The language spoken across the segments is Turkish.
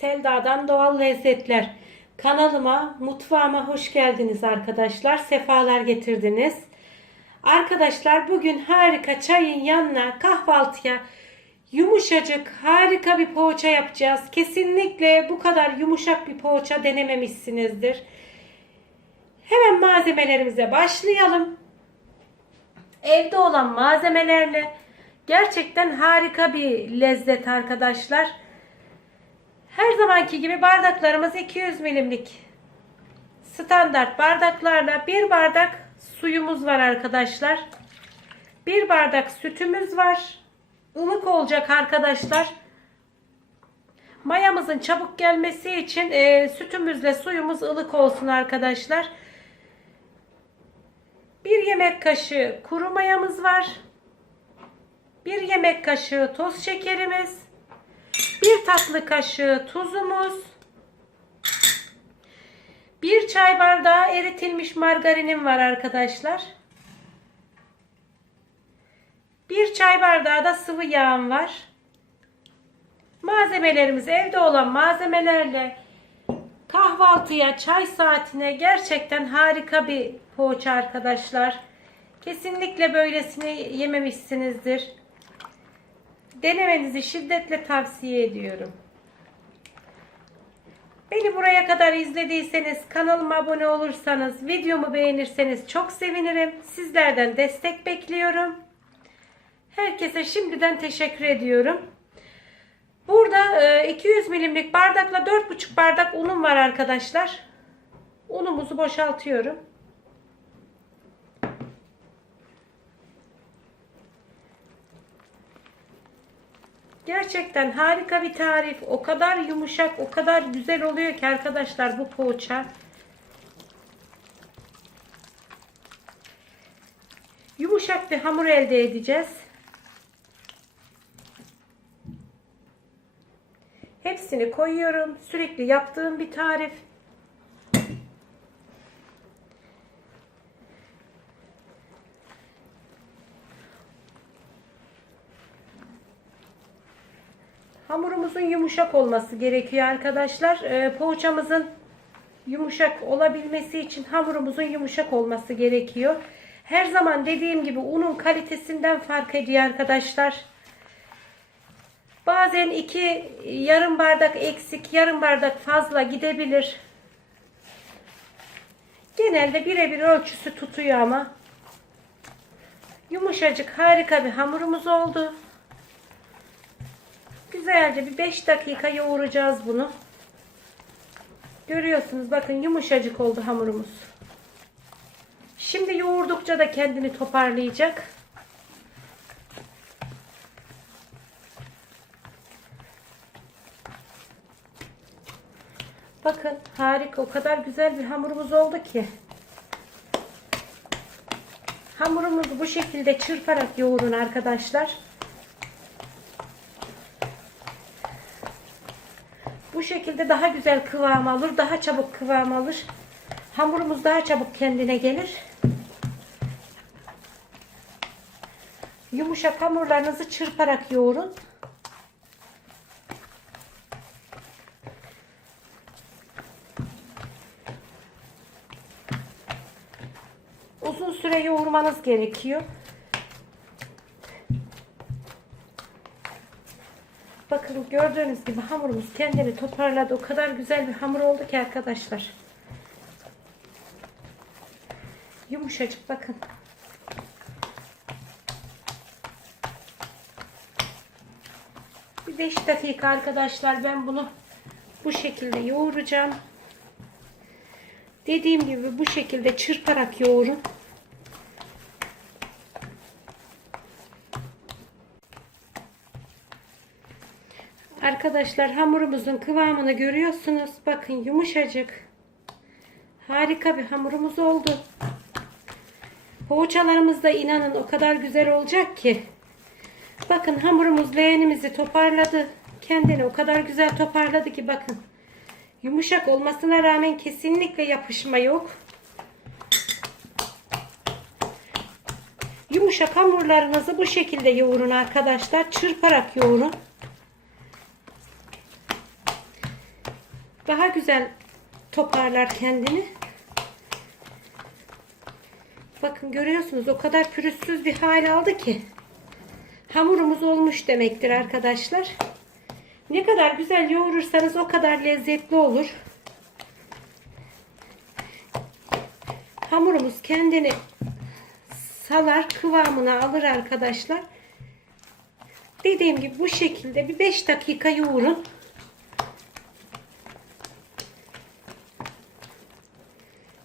Selda'dan Doğal Lezzetler. Kanalıma, mutfağıma hoş geldiniz arkadaşlar. Sefalar getirdiniz. Arkadaşlar bugün harika çayın yanına kahvaltıya yumuşacık harika bir poğaça yapacağız. Kesinlikle bu kadar yumuşak bir poğaça denememişsinizdir. Hemen malzemelerimize başlayalım. Evde olan malzemelerle gerçekten harika bir lezzet arkadaşlar. Her zamanki gibi bardaklarımız 200 milimlik standart bardaklarla bir bardak suyumuz var arkadaşlar. Bir bardak sütümüz var. ılık olacak arkadaşlar. Mayamızın çabuk gelmesi için e, sütümüzle suyumuz ılık olsun arkadaşlar. Bir yemek kaşığı kuru mayamız var. Bir yemek kaşığı toz şekerimiz. Bir tatlı kaşığı tuzumuz. Bir çay bardağı eritilmiş margarinim var arkadaşlar. Bir çay bardağı da sıvı yağım var. Malzemelerimiz evde olan malzemelerle kahvaltıya, çay saatine gerçekten harika bir poğaça arkadaşlar. Kesinlikle böylesini yememişsinizdir. Denemenizi şiddetle tavsiye ediyorum. Beni buraya kadar izlediyseniz, kanalıma abone olursanız, videomu beğenirseniz çok sevinirim. Sizlerden destek bekliyorum. Herkese şimdiden teşekkür ediyorum. Burada 200 milimlik bardakla 4,5 bardak unum var arkadaşlar. Unumuzu boşaltıyorum. Gerçekten harika bir tarif. O kadar yumuşak, o kadar güzel oluyor ki arkadaşlar bu poğaça. Yumuşak bir hamur elde edeceğiz. Hepsini koyuyorum. Sürekli yaptığım bir tarif. Hamurumuzun yumuşak olması gerekiyor arkadaşlar. Ee, poğaçamızın yumuşak olabilmesi için hamurumuzun yumuşak olması gerekiyor. Her zaman dediğim gibi unun kalitesinden fark ediyor arkadaşlar. Bazen iki yarım bardak eksik, yarım bardak fazla gidebilir. Genelde birebir ölçüsü tutuyor ama. Yumuşacık harika bir hamurumuz oldu. Güzelce bir 5 dakika yoğuracağız bunu. Görüyorsunuz bakın yumuşacık oldu hamurumuz. Şimdi yoğurdukça da kendini toparlayacak. Bakın harika o kadar güzel bir hamurumuz oldu ki. Hamurumuzu bu şekilde çırparak yoğurun arkadaşlar. Şekilde daha güzel kıvam alır. Daha çabuk kıvam alır. Hamurumuz daha çabuk kendine gelir. Yumuşak hamurlarınızı çırparak yoğurun. Uzun süre yoğurmanız gerekiyor. Bakın gördüğünüz gibi hamurumuz kendini toparladı. O kadar güzel bir hamur oldu ki arkadaşlar. Yumuşacık bakın. Bir 5 dakika arkadaşlar ben bunu bu şekilde yoğuracağım. Dediğim gibi bu şekilde çırparak yoğurun. Arkadaşlar hamurumuzun kıvamını görüyorsunuz. Bakın yumuşacık. Harika bir hamurumuz oldu. Poğaçalarımız da inanın o kadar güzel olacak ki. Bakın hamurumuz leğenimizi toparladı. Kendini o kadar güzel toparladı ki bakın. Yumuşak olmasına rağmen kesinlikle yapışma yok. Yumuşak hamurlarınızı bu şekilde yoğurun arkadaşlar. Çırparak yoğurun. Daha güzel toparlar kendini. Bakın görüyorsunuz o kadar pürüzsüz bir hal aldı ki. Hamurumuz olmuş demektir arkadaşlar. Ne kadar güzel yoğurursanız o kadar lezzetli olur. Hamurumuz kendini salar kıvamına alır arkadaşlar. Dediğim gibi bu şekilde bir 5 dakika yoğurun.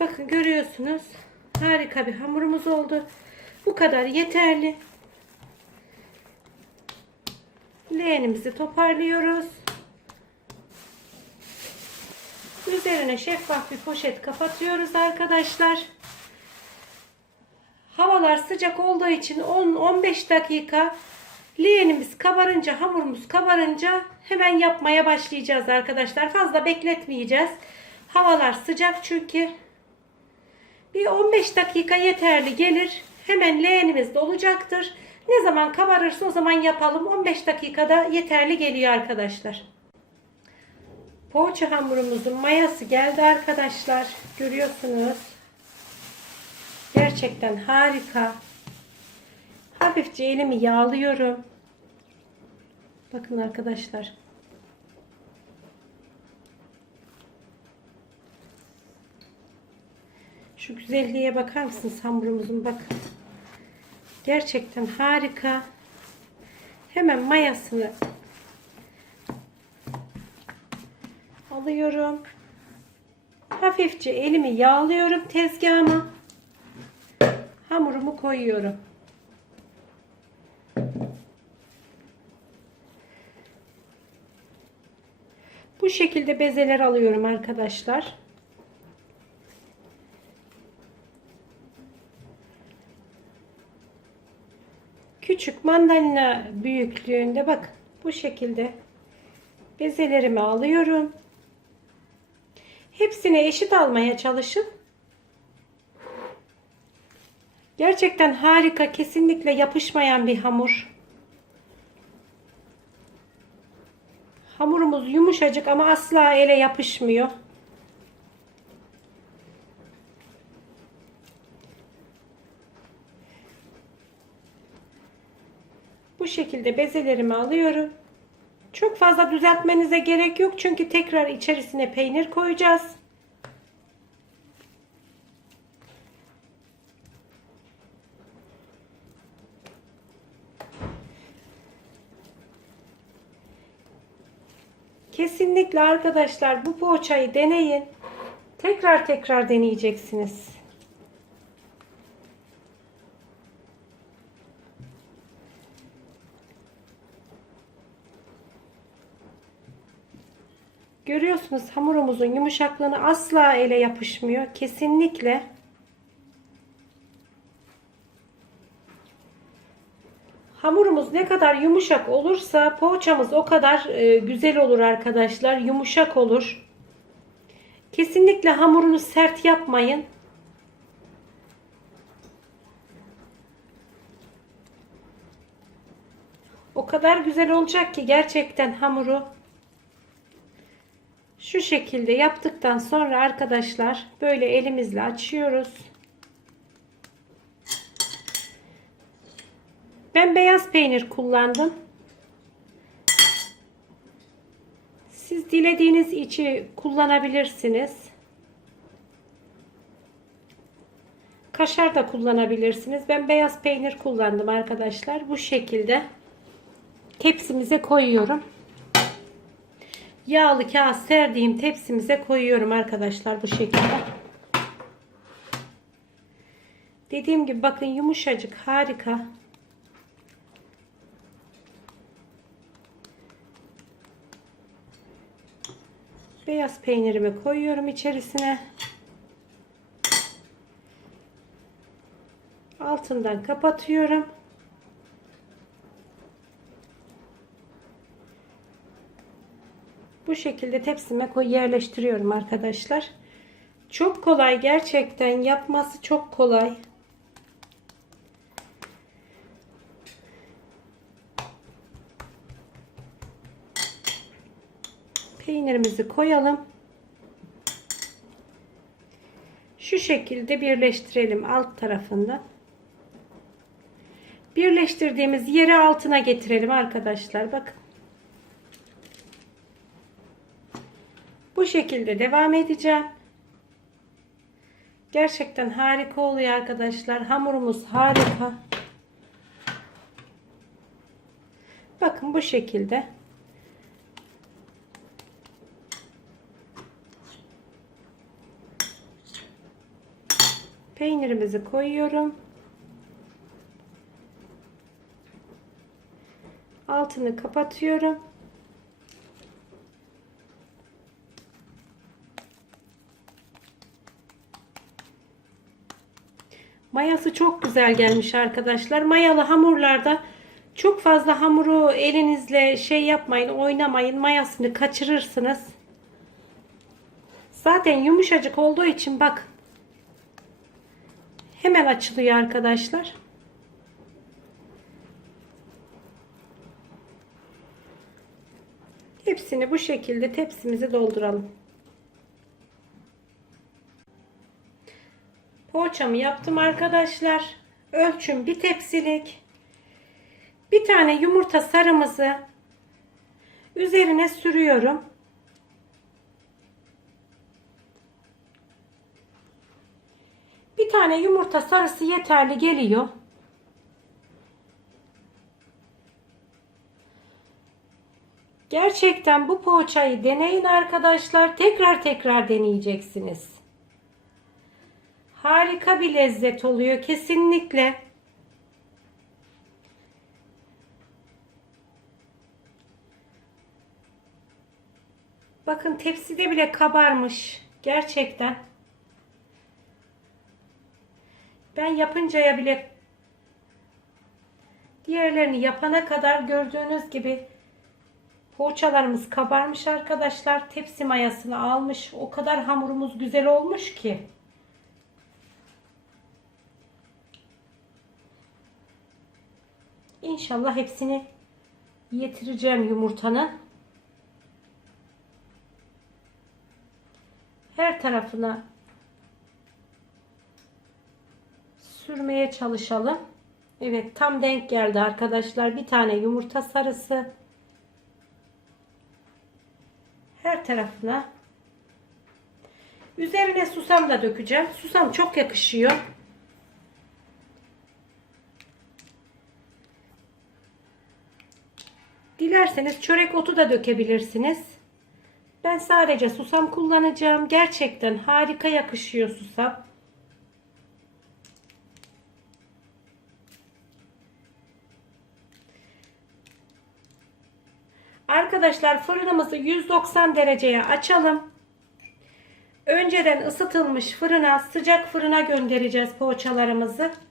Bakın görüyorsunuz. Harika bir hamurumuz oldu. Bu kadar yeterli. Leğenimizi toparlıyoruz. Üzerine şeffaf bir poşet kapatıyoruz arkadaşlar. Havalar sıcak olduğu için 10-15 dakika leğenimiz kabarınca, hamurumuz kabarınca hemen yapmaya başlayacağız arkadaşlar. Fazla bekletmeyeceğiz. Havalar sıcak çünkü. Bir 15 dakika yeterli gelir. Hemen leğenimiz dolacaktır. Ne zaman kabarırsa o zaman yapalım. 15 dakikada yeterli geliyor arkadaşlar. Poğaça hamurumuzun mayası geldi arkadaşlar. Görüyorsunuz. Gerçekten harika. Hafifçe elimi yağlıyorum. Bakın arkadaşlar. Şu güzelliğe bakar mısınız hamurumuzun bak. Gerçekten harika. Hemen mayasını alıyorum. Hafifçe elimi yağlıyorum tezgahıma. Hamurumu koyuyorum. Bu şekilde bezeler alıyorum arkadaşlar. Küçük mandalina büyüklüğünde bak bu şekilde bezelerimi alıyorum. Hepsini eşit almaya çalışın. Gerçekten harika, kesinlikle yapışmayan bir hamur. Hamurumuz yumuşacık ama asla ele yapışmıyor. Bu şekilde bezelerimi alıyorum. Çok fazla düzeltmenize gerek yok çünkü tekrar içerisine peynir koyacağız. Kesinlikle arkadaşlar bu poğaçayı deneyin. Tekrar tekrar deneyeceksiniz. Görüyorsunuz hamurumuzun yumuşaklığını asla ele yapışmıyor. Kesinlikle. Hamurumuz ne kadar yumuşak olursa poğaçamız o kadar e, güzel olur arkadaşlar. Yumuşak olur. Kesinlikle hamurunu sert yapmayın. O kadar güzel olacak ki gerçekten hamuru. Şu şekilde yaptıktan sonra arkadaşlar böyle elimizle açıyoruz. Ben beyaz peynir kullandım. Siz dilediğiniz içi kullanabilirsiniz. Kaşar da kullanabilirsiniz. Ben beyaz peynir kullandım arkadaşlar. Bu şekilde tepsimize koyuyorum. Yağlı kağıt serdiğim tepsimize koyuyorum arkadaşlar bu şekilde. Dediğim gibi bakın yumuşacık harika. Beyaz peynirimi koyuyorum içerisine. Altından kapatıyorum. Bu şekilde tepsime koy yerleştiriyorum arkadaşlar. Çok kolay gerçekten yapması çok kolay. Peynirimizi koyalım. Şu şekilde birleştirelim alt tarafında. Birleştirdiğimiz yeri altına getirelim arkadaşlar. Bakın. Bu şekilde devam edeceğim. Gerçekten harika oluyor arkadaşlar. Hamurumuz harika. Bakın bu şekilde. Peynirimizi koyuyorum. Altını kapatıyorum. Mayası çok güzel gelmiş arkadaşlar. Mayalı hamurlarda çok fazla hamuru elinizle şey yapmayın, oynamayın. Mayasını kaçırırsınız. Zaten yumuşacık olduğu için bak. Hemen açılıyor arkadaşlar. Hepsini bu şekilde tepsimize dolduralım. Poğaçamı yaptım arkadaşlar. Ölçüm bir tepsilik. Bir tane yumurta sarımızı üzerine sürüyorum. Bir tane yumurta sarısı yeterli geliyor. Gerçekten bu poğaçayı deneyin arkadaşlar. Tekrar tekrar deneyeceksiniz. Harika bir lezzet oluyor kesinlikle. Bakın tepside bile kabarmış. Gerçekten. Ben yapıncaya bile diğerlerini yapana kadar gördüğünüz gibi poğaçalarımız kabarmış arkadaşlar. Tepsi mayasını almış. O kadar hamurumuz güzel olmuş ki. İnşallah hepsini yetireceğim yumurtanın. Her tarafına sürmeye çalışalım. Evet tam denk geldi arkadaşlar. Bir tane yumurta sarısı. Her tarafına. Üzerine susam da dökeceğim. Susam çok yakışıyor. Dilerseniz çörek otu da dökebilirsiniz. Ben sadece susam kullanacağım. Gerçekten harika yakışıyor susam. Arkadaşlar fırınımızı 190 dereceye açalım. Önceden ısıtılmış fırına, sıcak fırına göndereceğiz poğaçalarımızı.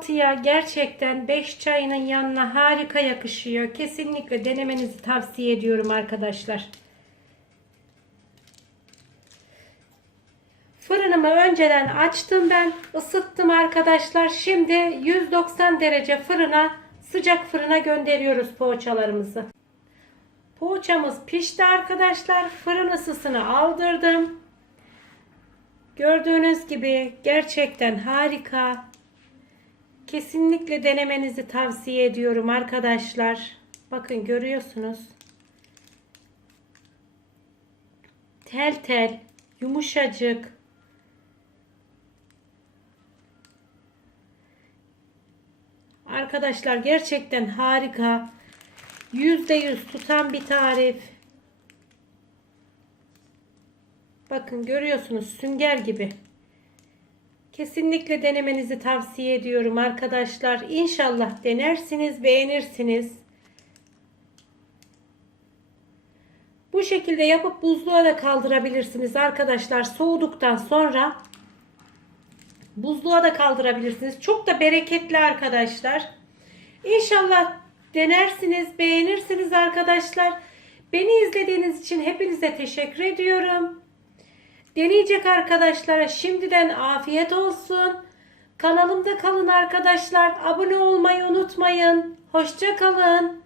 Kahvaltıya gerçekten 5 çayının yanına harika yakışıyor. Kesinlikle denemenizi tavsiye ediyorum arkadaşlar. Fırınımı önceden açtım ben. ısıttım arkadaşlar. Şimdi 190 derece fırına sıcak fırına gönderiyoruz poğaçalarımızı. Poğaçamız pişti arkadaşlar. Fırın ısısını aldırdım. Gördüğünüz gibi gerçekten harika. Kesinlikle denemenizi tavsiye ediyorum arkadaşlar. Bakın görüyorsunuz. Tel tel, yumuşacık. Arkadaşlar gerçekten harika. %100 tutan bir tarif. Bakın görüyorsunuz sünger gibi. Kesinlikle denemenizi tavsiye ediyorum arkadaşlar. İnşallah denersiniz, beğenirsiniz. Bu şekilde yapıp buzluğa da kaldırabilirsiniz arkadaşlar. Soğuduktan sonra buzluğa da kaldırabilirsiniz. Çok da bereketli arkadaşlar. İnşallah denersiniz, beğenirsiniz arkadaşlar. Beni izlediğiniz için hepinize teşekkür ediyorum. Deneyecek arkadaşlara şimdiden afiyet olsun. Kanalımda kalın arkadaşlar. Abone olmayı unutmayın. Hoşça kalın.